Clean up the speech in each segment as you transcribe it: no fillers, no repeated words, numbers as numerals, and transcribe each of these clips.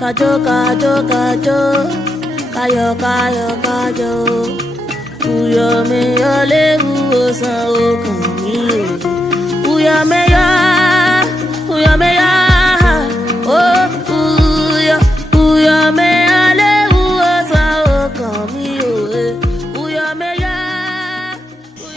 Kajo, kajo, kajo, kayo, kayo, kayo. Uyo me yo le uosan okami o. Uyo me yo, uyo me yo. Oh, uyo me yo le uosan okami o. Uyo me yo.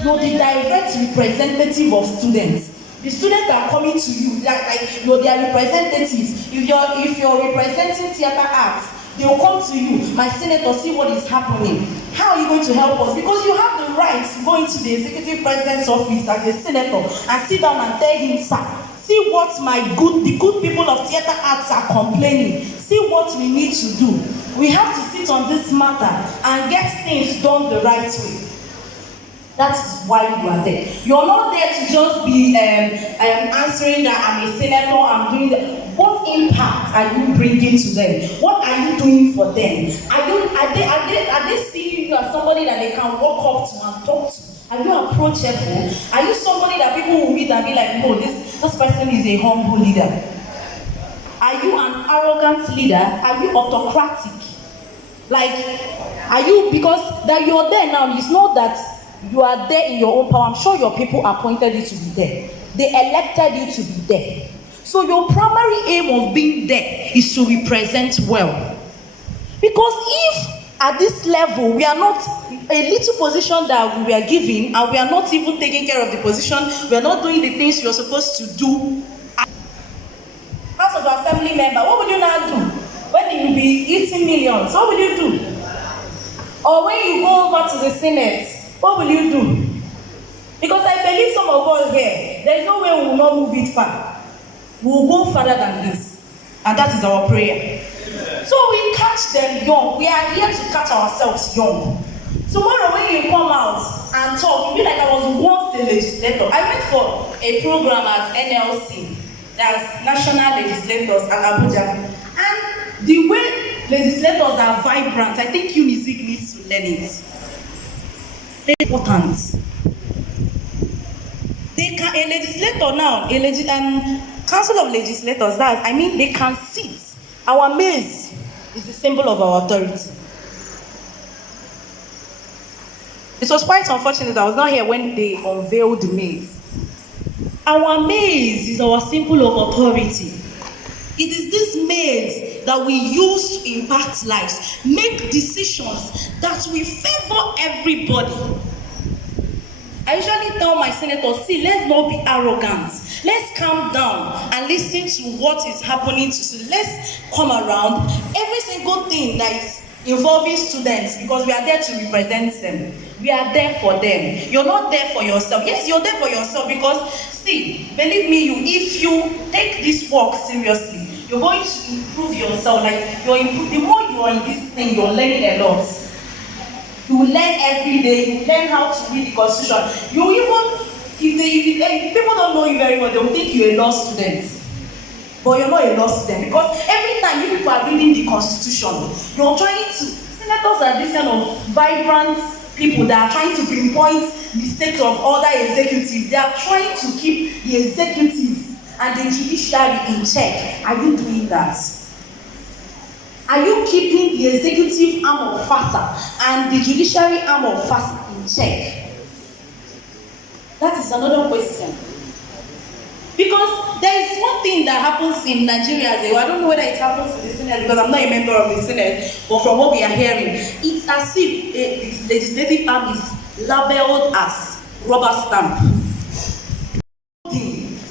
You're the direct representative of students. The students are coming to you like you're their representatives. If you're representing theater arts, they will come to you, my senator, see what is happening. How are you going to help us? Because you have the right to go into the executive president's office as a senator and sit down and tell him, sir, see what the good people of theater arts are complaining. See what we need to do. We have to sit on this matter and get things done the right way. That's why you are there. You're not there to just be answering that I'm a senator, I'm doing that. What impact are you bringing to them? What are you doing for them? Are they seeing you as somebody that they can walk up to and talk to? Are you approachable? Are you somebody that people will meet and be like, no, this person is a humble leader? Are you an arrogant leader? Are you autocratic? Like, are you, because that you're there now, it's not that you are there in your own power. I'm sure your people appointed you to be there. They elected you to be there. So your primary aim of being there is to represent well. Because if at this level we are not a little position that we were given and we are not even taking care of the position, we are not doing the things we are supposed to do. House of Assembly member, what would you now do? When you will be eating millions, what will you do? Or when you go over to the Senate, what will you do? Because I believe some of us here, there's no way we will not move it far. We will go further than this. And that is our prayer. So we catch them young. We are here to catch ourselves young. Tomorrow when you come out and talk, you'll be like, I was once a legislator. I went for a program at NLC, that's National Legislators at Abuja. And the way legislators are vibrant, I think Unizik needs to learn it. They're important. They can, a legislator now, council of legislators, they can sit. Our maize is the symbol of our authority. It was quite unfortunate I was not here when they unveiled the maize. Our maize is our symbol of authority. It is this maize that we use to impact lives, make decisions that will favor everybody. I usually tell my senators, see, let's not be arrogant. Let's calm down and listen to what is happening to students. Let's come around every single thing that is involving students, because we are there to represent them. We are there for them. You're not there for yourself. Yes, you're there for yourself because, see, believe me, if you take this work seriously, you're going to improve yourself. Like, the more you are in this thing, you're learning a lot. You will learn every day. You learn how to read the Constitution. You even, if people don't know you very well, they'll think you're a law student. But you're not a law student, because every time you people are reading the Constitution, you're trying to, senators are this kind of vibrant people that are trying to pinpoint mistakes of other executives. They are trying to keep the executives and the judiciary in check. Are you doing that? Are you keeping the executive arm of FASA and the judiciary arm of FASA in check? That is another question. Because there is one thing that happens in Nigeria, I don't know whether it happens in the Senate because I'm not a member of the Senate, but from what we are hearing, it's as if the legislative arm is labeled as rubber stamp.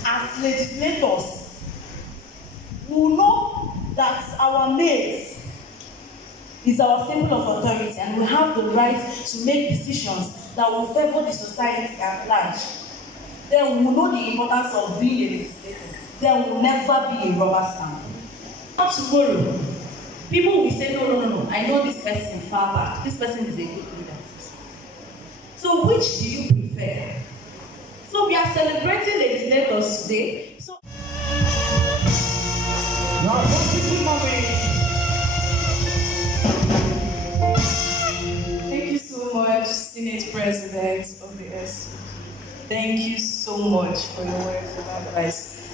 As legislators, we will know that our maize is our symbol of authority, and we have the right to make decisions that will favor the society at large. Then we will know the importance of being a legislator. Then we will never be a rubber stamp. Not tomorrow, people will say, no, I know this person far back. This person is a good leader. So which do you prefer? So we are celebrating legislators today. So thank you so much, Senate President of the SU. Thank you so much for your words of advice.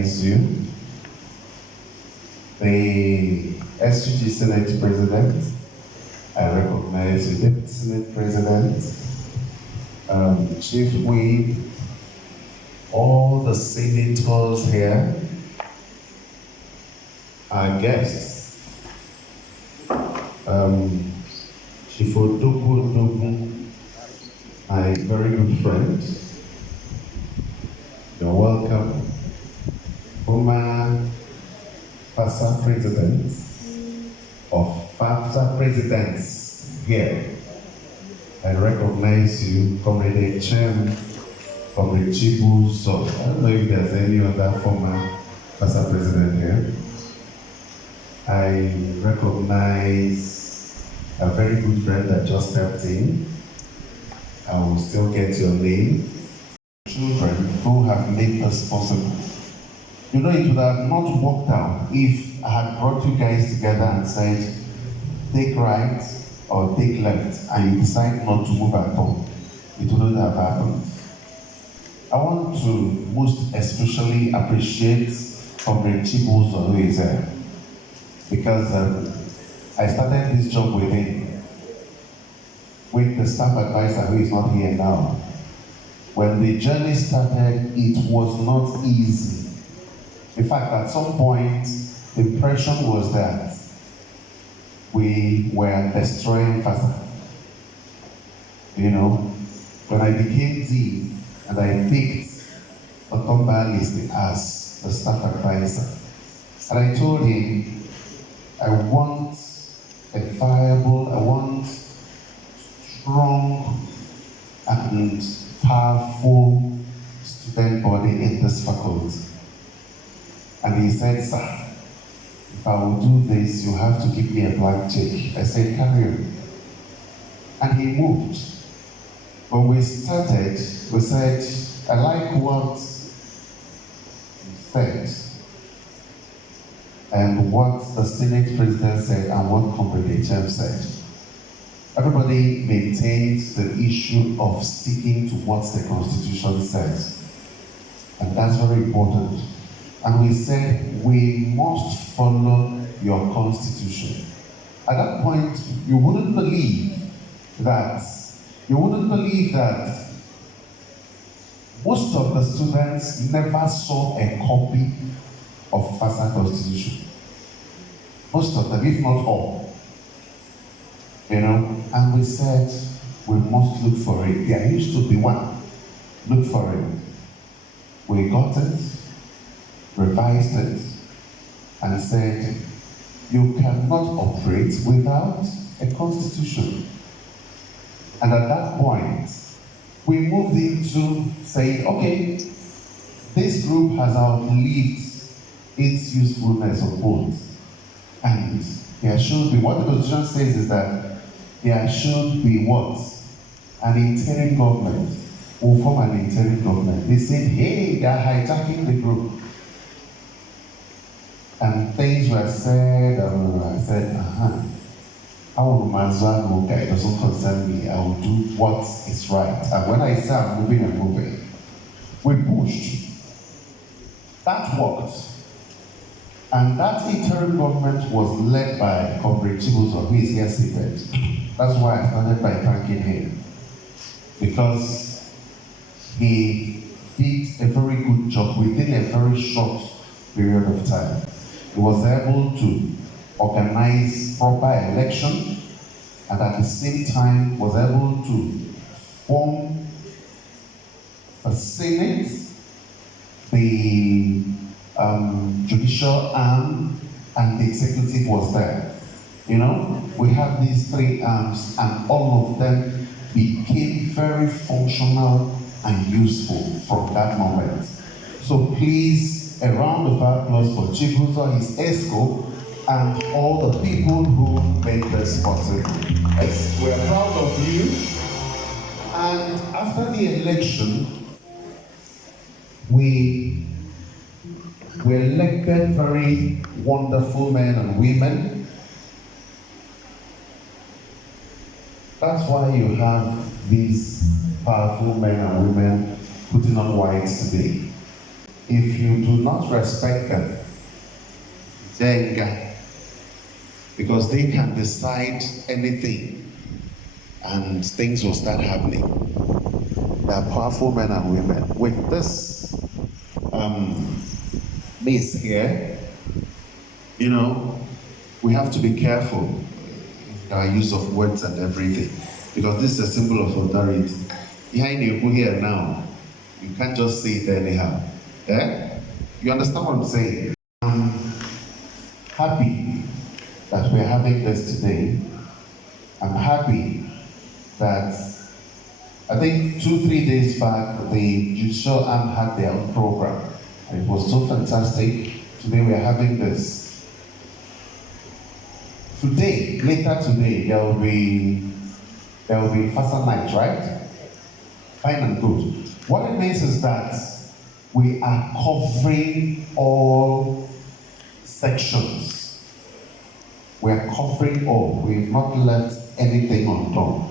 recognize you. The SUG Senate President, I recognize the Deputy Senate President, Chief Whip, all the senators here, our guests, Chief Odogu, my very good friend. You're welcome. Former FAFSA presidents of FAFSA presidents here. I recognize you, Comrade Chem, Comrade Chibu. So I don't know if there's any other former FAFSA president here. I recognize a very good friend that just stepped in. I will still get your name. Children who have made this possible. You know, it would have not worked out if I had brought you guys together and said, take right or take left, and you decide not to move at all. It wouldn't have happened. I want to most especially appreciate Comrade Chibuzo, who is there, because I started this job with him, with the staff advisor who is not here now. When the journey started, it was not easy. In fact, at some point, the impression was that we were destroying FAFSA. You know, when I became D and I picked Otomba List as the staff advisor, and I told him, I want a viable, I want strong and powerful student body in this faculty. And he said, sir, if I will do this, you have to give me a blank check. I said, carry on. And he moved. When we started, we said, I like what you said, and what the Senate President said, and what Comrade HM said. Everybody maintains the issue of sticking to what the Constitution says. And that's very important. And we said, we must follow your Constitution. At that point, you wouldn't believe that most of the students never saw a copy of FAFSA Constitution. Most of them, if not all. You know, and we said, we must look for it. There used to be one. Look for it. We got it, revised it, and said, you cannot operate without a constitution. And at that point, we moved into saying, okay, this group has outlived its usefulness of both. And there should be, what the Constitution says is that there should be what? An interim government. Will form an interim government. They said, hey, they are hijacking the group. And things were said, I said, I will manzano, okay, it doesn't concern me. I will do what is right. And when I say I'm moving, we pushed. That worked. And that interim government was led by Comrade Chibuzo, who is here seated. That's why I started by thanking him. Because he did a very good job within a very short period of time. He was able to organize proper election, and at the same time was able to form a Senate, the judicial arm, and the executive was there. You know, we have these three arms, and all of them became very functional and useful from that moment. So please, a round of applause for Chibuzo, his ESCO, and all the people who made this possible. Yes, we're proud of you. And after the election, we elected very wonderful men and women. That's why you have these powerful men and women putting on white today. If you do not respect them, then because they can decide anything and things will start happening. They are powerful men and women. With this miss here, we have to be careful in our use of words and everything, because this is a symbol of authority. Behind you here now, you can't just say it anyhow. You understand what I'm saying? I'm happy that we're having this today. I'm happy that I think 2-3 days back the judicial arm had their own program, and it was so fantastic. Today we're having this. Today, later today, there will be faster night, right? Fine and good. What it means is that we are covering all sections. We are covering all. We've not left anything undone.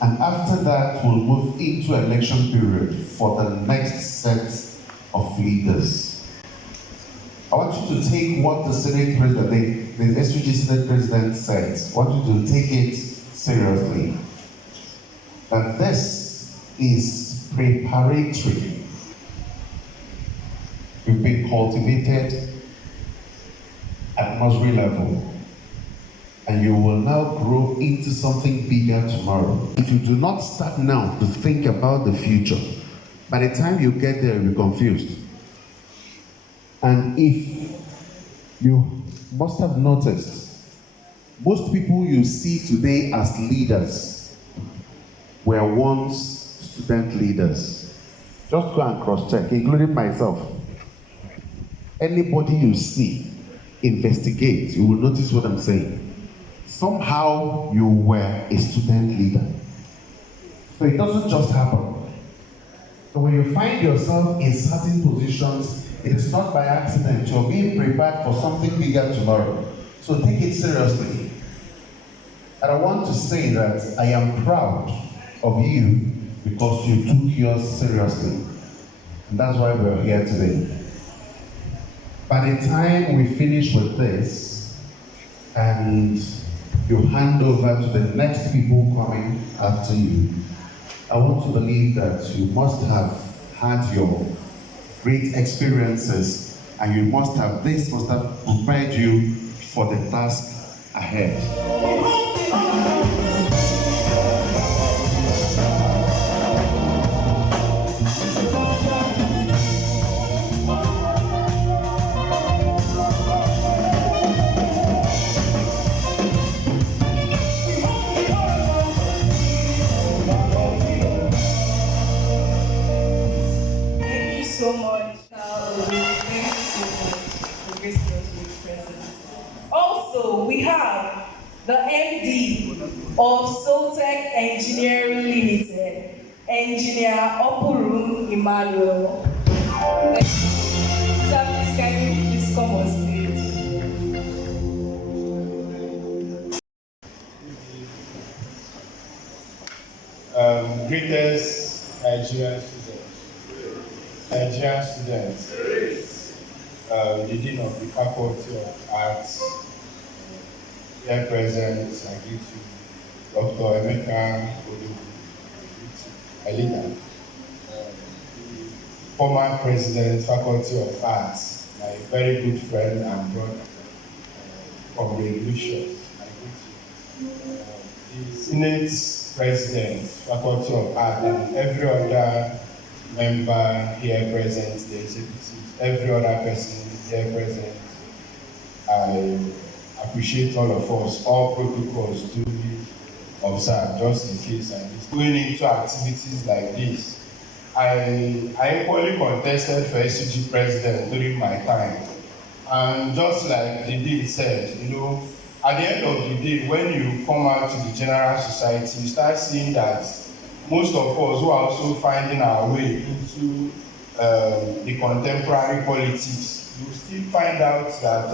And after that, we'll move into election period for the next set of leaders. I want you to take what the Senate President, the SUG Senate President says. I want you to take it seriously. That this is preparatory. We've been cultivated at nursery level. And you will now grow into something bigger tomorrow. If you do not start now to think about the future, by the time you get there, you'll be confused. And if you must have noticed, most people you see today as leaders were once student leaders. Just go and cross-check, including myself. Anybody you see, investigate, you will notice what I'm saying. Somehow you were a student leader. So it doesn't just happen. So when you find yourself in certain positions, it is not by accident. You're being prepared for something bigger tomorrow. So take it seriously. And I want to say that I am proud of you because you took yours seriously. And that's why we're here today. By the time we finish with this, and you hand over to the next people coming after you, I want to believe that you must have had your great experiences, and this must have prepared you for the task ahead. So much. Thank you so much for gracing us with presence. Also, we have the MD of Soltech Engineering Limited, Engineer Opurum Emmanuel. Sir, please can you please come on stage? Greatest Nigerian students, the Dean of the Faculty of Arts, here present, I greet you, Dr. Emeka Alida, former President, Faculty of Arts, my very good friend and brother, from Revolution, I greet you, the Senate President, Faculty of Arts, and every other member here present, the executive, every other person here present. I appreciate all of us, all protocols duly observed, just in case I'm going into activities like this. I equally contested for SUG president during my time. And just like the dean said, at the end of the day, when you come out to the general society, you start seeing that most of us who are also finding our way into the contemporary politics, you still find out that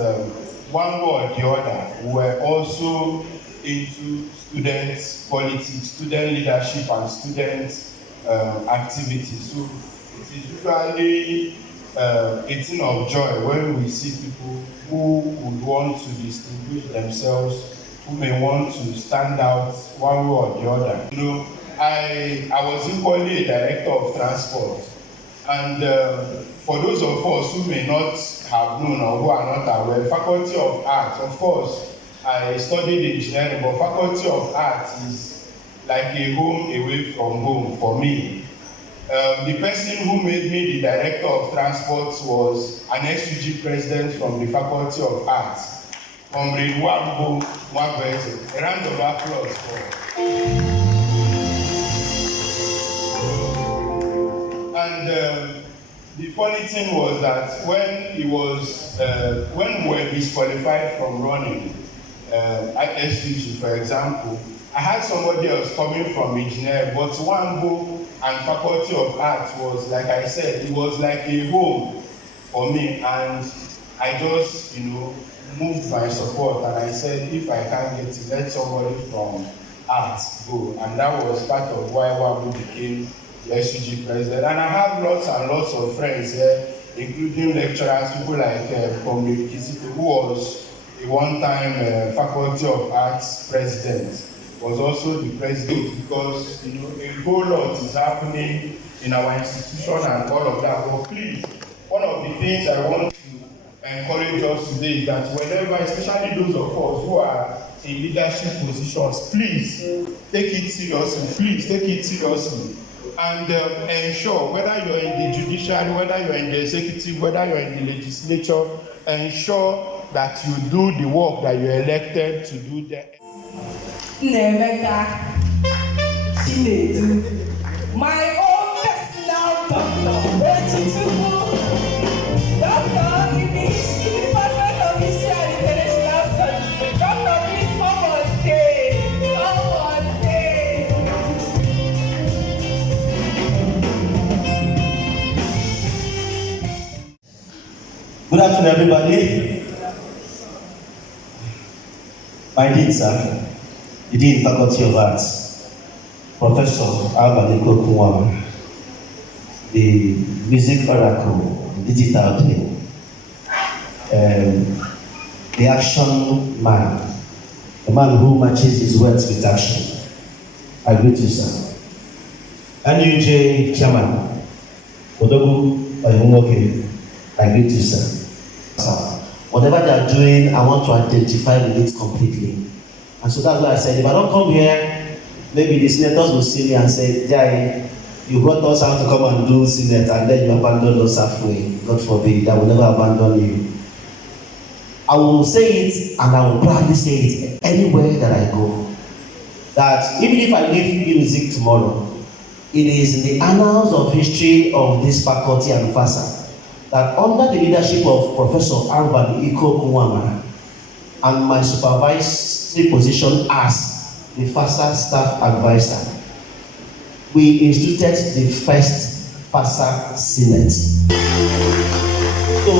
one way or the other, we were also into student politics, student leadership, and student activities. So it is usually a thing of joy when we see people who would want to distinguish themselves, who may want to stand out one way or the other. You know, I was equally a director of transport, and for those of us who may not have known or who are not aware, Faculty of Arts, of course, I studied engineering, but Faculty of Arts is like a home away from home for me. The person who made me the director of transport was an SUG president from the Faculty of Arts, Comrade Wambo Mwagweze. A round of applause for. And the funny thing was that when we were disqualified from running at SUG, for example, I had somebody else coming from engineering, but Wambo and Faculty of Arts was, like I said, it was like a home for me, and I just, moved my support, and I said, if I can't get it, let somebody from arts go, and that was part of why Wambo became the SUG president. And I have lots and lots of friends here, including lecturers, people like Comrade Kizito, who was a one-time Faculty of Arts president, was also the president, because a whole lot is happening in our institution and all of that. But please, one of the things I want to encourage us today is that whenever, especially those of us who are in leadership positions, please take it seriously. Please take it seriously, and ensure, whether you're in the judiciary, whether you're in the executive, whether you're in the legislature, ensure that you do the work that you're elected to do there. Nemeka Chinedu, my own personal doctor, doctor in the history department of history and international studies. Doctor, please come on stage. Come on stage. Good afternoon, everybody. My dean, sir. The Dean Faculty of Arts, Professor Albaniko Kunwama, the music oracle, the digital thing, the action man, the man who matches his words with action. I greet you, sir. NUJ Chairman, Odogu Oyunwoke, I greet you, sir. Whatever they are doing, I want to identify with it completely. And so that's why I said, if I don't come here, maybe the senators will see me and say, Jai, you brought us out to come and do Senate, and then you abandoned us halfway. God forbid, I will never abandon you. I will say it, and I will proudly say it anywhere that I go. That even if I leave Unizik tomorrow, it is in the annals of history of this faculty and FASA that under the leadership of Professor Albaniko Kunwama and my supervisory position as the FASA staff advisor, we instituted the first FASA Senate. So,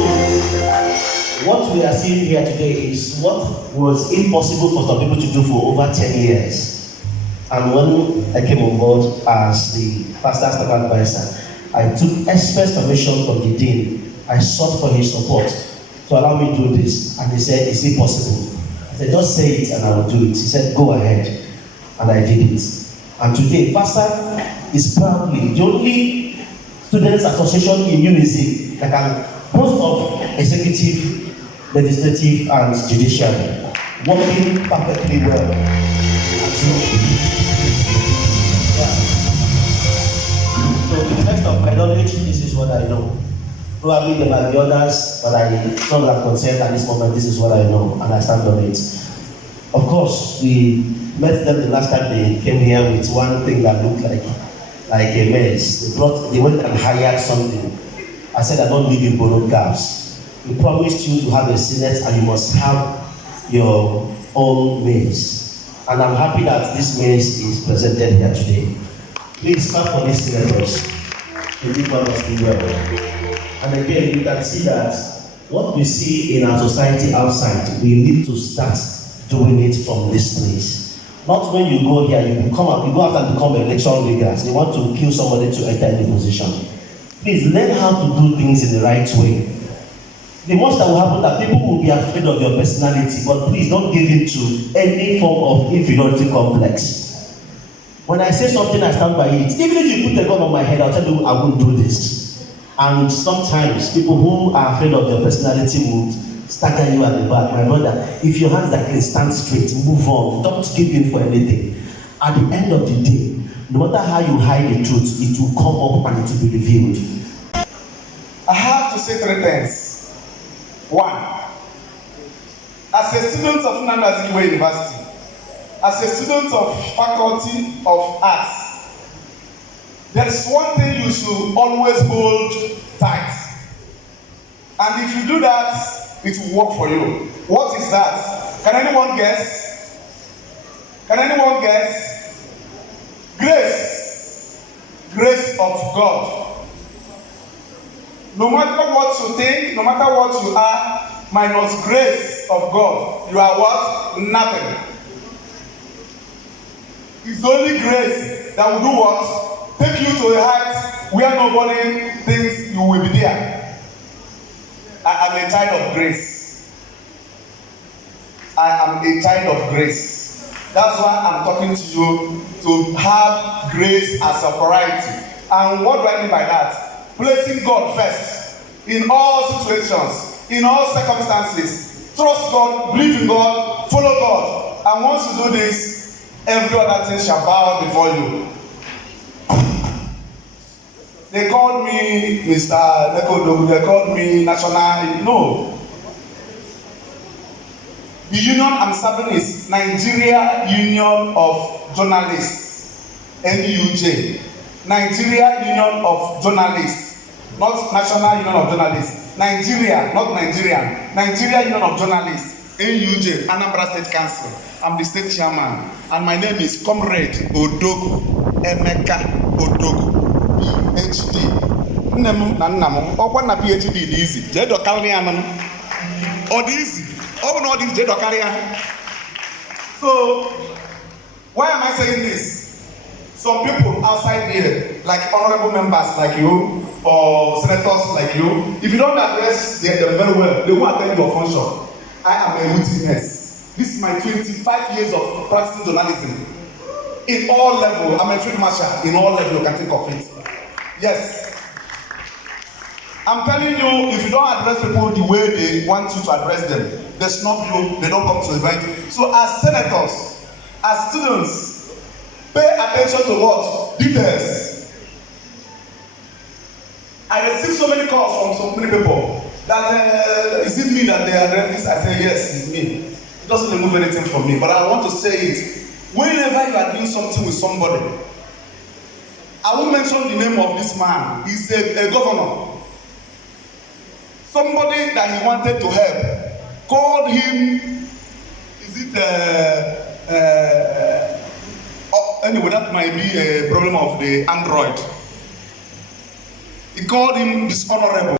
what we are seeing here today is what was impossible for some people to do for over 10 years. And when I came on board as the FASA staff advisor, I took express permission from the dean. I sought for his support to allow me to do this, and he said, "Is it possible?" I said, "Just say it and I will do it." He said, "Go ahead," and I did it. And today, FASA is proudly the only students' association in Unizik that can boast of executive, legislative, and judiciary, working perfectly well. And so to the best of my knowledge, this is what I know. Probably there might be others, but it's not that concerned at this moment. This is what I know, and I stand on it. Of course, we met them the last time they came here with one thing that looked like a mess. They went and hired something. I said, I don't live in borrowed gaps. We promised you to have a senate, and you must have your own maze. And I'm happy that this maze is presented here today. Please clap for these senators. They did wonderfully well. And again, you can see that what we see in our society outside, we need to start doing it from this place. Not when you go here, you go out and become election riggers. You want to kill somebody to enter any position. Please learn how to do things in the right way. The most that will happen that people will be afraid of your personality, but please don't give in to any form of inferiority complex. When I say something, I stand by it. Even if you put a gun on my head, I'll tell you I won't do this. And sometimes people who are afraid of your personality will stagger you at the back. My brother, if your hands are clean, stand straight, move on, don't give in for anything. At the end of the day, no matter how you hide the truth, it will come up and it will be revealed. I have to say three things. One, as a student of Nnamdi Azikiwe University, as a student of Faculty of Arts, there's one thing you should always hold tight. And if you do that, it will work for you. What is that? Can anyone guess? Can anyone guess? Grace. Grace of God. No matter what you think, no matter what you are, minus grace of God, you are what? Nothing. It's only grace that will do what? Take you to a height where nobody thinks you will be there. I am a child of grace. I am a child of grace. That's why I'm talking to you to have grace as a priority. And what do I mean by that? Placing God first in all situations, in all circumstances. Trust God, believe in God, follow God. And once you do this, every other thing shall bow before you. They called me Mr. Nekodogu, they called me National. No. The union I'm serving is Nigeria Union of Journalists, NUJ. Nigeria Union of Journalists. Not National Union of Journalists. Nigeria, not Nigerian. Nigeria Union of Journalists, NUJ, Anambra State Council. I'm the state chairman. And my name is Comrade Odogu, Emeka Odogu, PhD. Nnem na nnam, ọkwa na PhD dị easy. Jedo karịa anam. Ọ dị easy. Ọ no dị jedo karịa. So, why am I saying this? Some people outside here, like honorable members like you, or senators like you, if you don't address them very well, they won't attend your function. I am a witness. This is my 25 years of practicing journalism. In all levels, I'm a field marshal. In all levels, you can think of it. Yes. I'm telling you, if you don't address people the way they want you to address them, they snub you, they don't come to the event. So as senators, as students, pay attention to what? Details. I receive so many calls from so many people that is it me that they are this? I say yes, it's me. It doesn't remove anything from me, but I want to say it. Whenever you are doing something with somebody, I won't mention the name of this man. He's a governor. Somebody that he wanted to help called him. Is it anyway, that might be a problem of the Android. He called him dishonorable.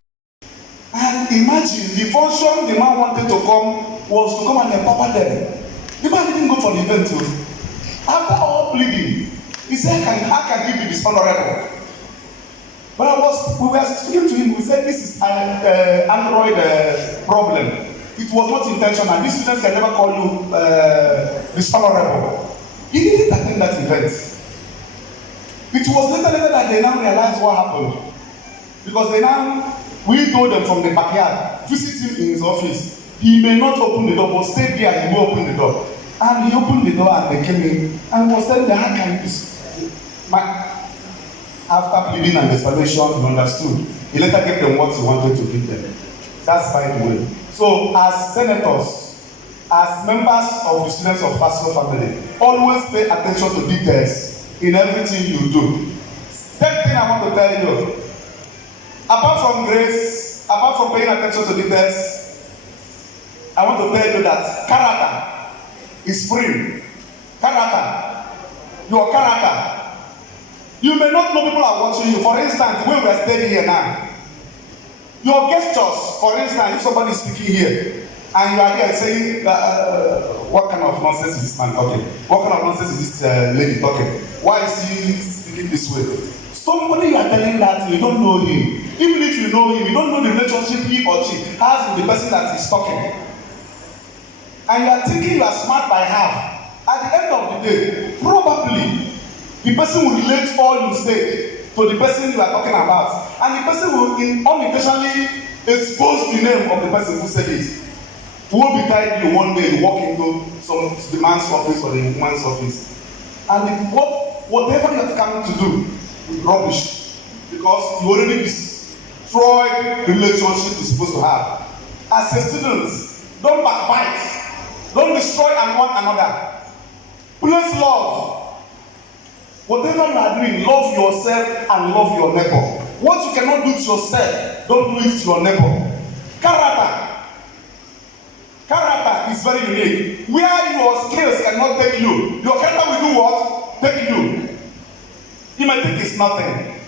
And imagine the function the man wanted to come was to come and empower them. The man didn't go for the event too. After all pleading, he said, how can he be dishonorable? But we were speaking to him, we said this is an Android problem. It was not intentional. These students can never call you dishonorable. He didn't attend that event. It was later that they now realized what happened. Because we told them from the backyard, visit him in his office. He may not open the door, but stay there, he will open the door. And he opened the door and they came in and was telling them, how can this? After pleading and explanation, he understood. He later gave them what he wanted to give them. That's by the way. So as senators, as members of the students of Fasino family, always pay attention to details in everything you do. Second thing I want to tell you, apart from grace, apart from paying attention to details, I want to tell you that character is free. Character. Your character. You may not know people are watching you. For instance, when we are staying here now, your gestures, for instance, if somebody is speaking here, and you are there saying, what kind of nonsense is this man talking? What kind of nonsense is this lady talking? Why is he speaking this way? Somebody you are telling that you don't know him. Even if you know him, you don't know the relationship he or she has with the person that is talking. And you are thinking you are smart by half. At the end of the day, probably the person will relate all you say to the person you are talking about, and the person will unintentionally expose the name of the person who said it. Who will be tied you one day, you walk into the man's office or the woman's office, and whatever you are coming to do is rubbish, because you already destroyed the relationship you're supposed to have. As a student, don't backbite, don't destroy one another. Please love. Whatever you are doing, love yourself and love your neighbor. What you cannot do to yourself, don't do it to your neighbor. Character is very unique. Where your skills cannot take you, your character will do what? Take you. You may think it's nothing.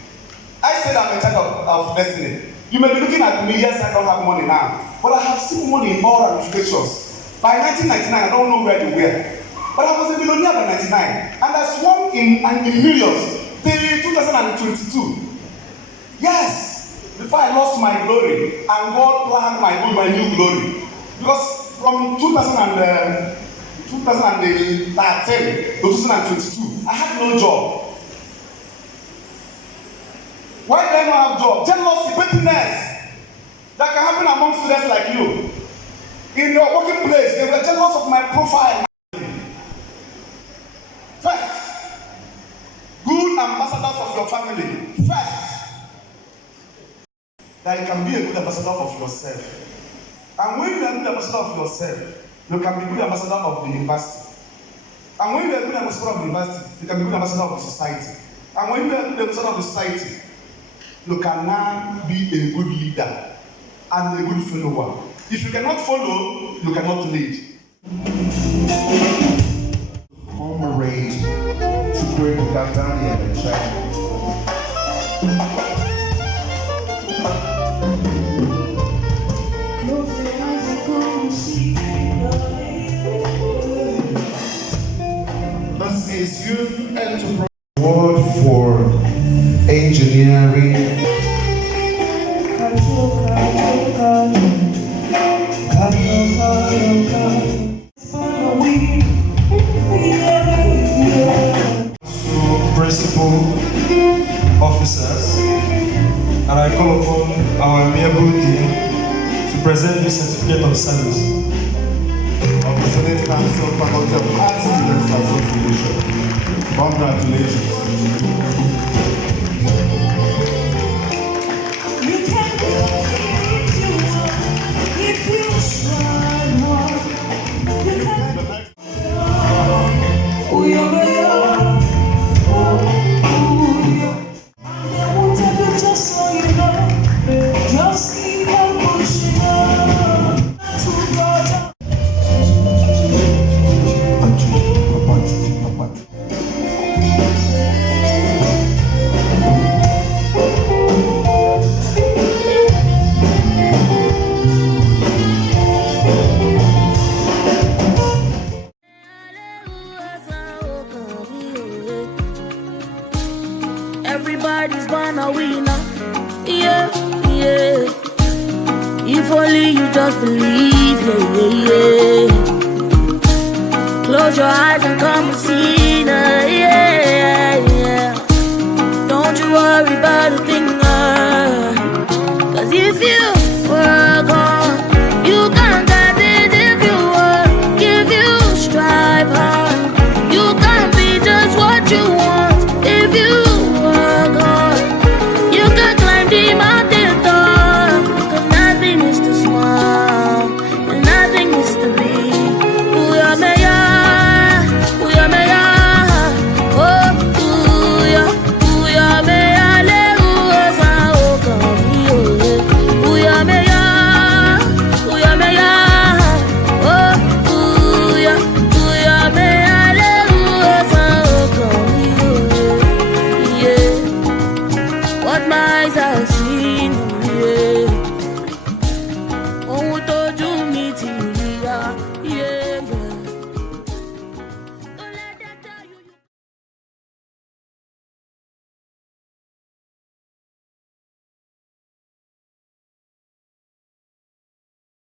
I said I'm a child of destiny. You may be looking at me, yes, I don't have money now, but I have still money in all ramifications. By 1999, I don't know where you were. But I was a millionaire by 99, and I swung in millions till 2022. Yes, before I lost my glory, and God planned my new glory. Because from 2013 to 2022, I had no job. Why do I not have job? Jealousy, bitterness that can happen among students like you. In your working place, they were jealous of my profile. First, good ambassadors of your family. First, that you can be a good ambassador of yourself. And when you are a good ambassador of yourself, you can be a good ambassador of the university. And when you are a good ambassador of the university, you can be a good ambassador of the society. And when you are a good ambassador of the society, you can now be a good leader and a good follower. If you cannot follow, you cannot lead. Commemorate to bring that down here and check. This is Youth Enterprise Award for Engineering. Principal officers, and I call upon our amiable dean to present the certificate of service Of the Senate Council Faculty of Arts Students Association. Congratulations. You can do it if you try hard. You can. We are. I won't tell you just so you know. Just keep on pushing on. To God. Everybody's born a winner, yeah, yeah. If only you just believe, yeah, yeah, yeah. Close your eyes and come and see, yeah, yeah, yeah. Don't you worry about a thing, cause if you work hard, you can get it. If you work, if you strive hard, you can be just what you want. If you the mountain top, cause nothing is too small, and nothing is too big. We are mayor, we are mayor, oh, we are mayor, let us all come. We are mayor, oh, we are mayor, let us all come. Yeah, what my eyes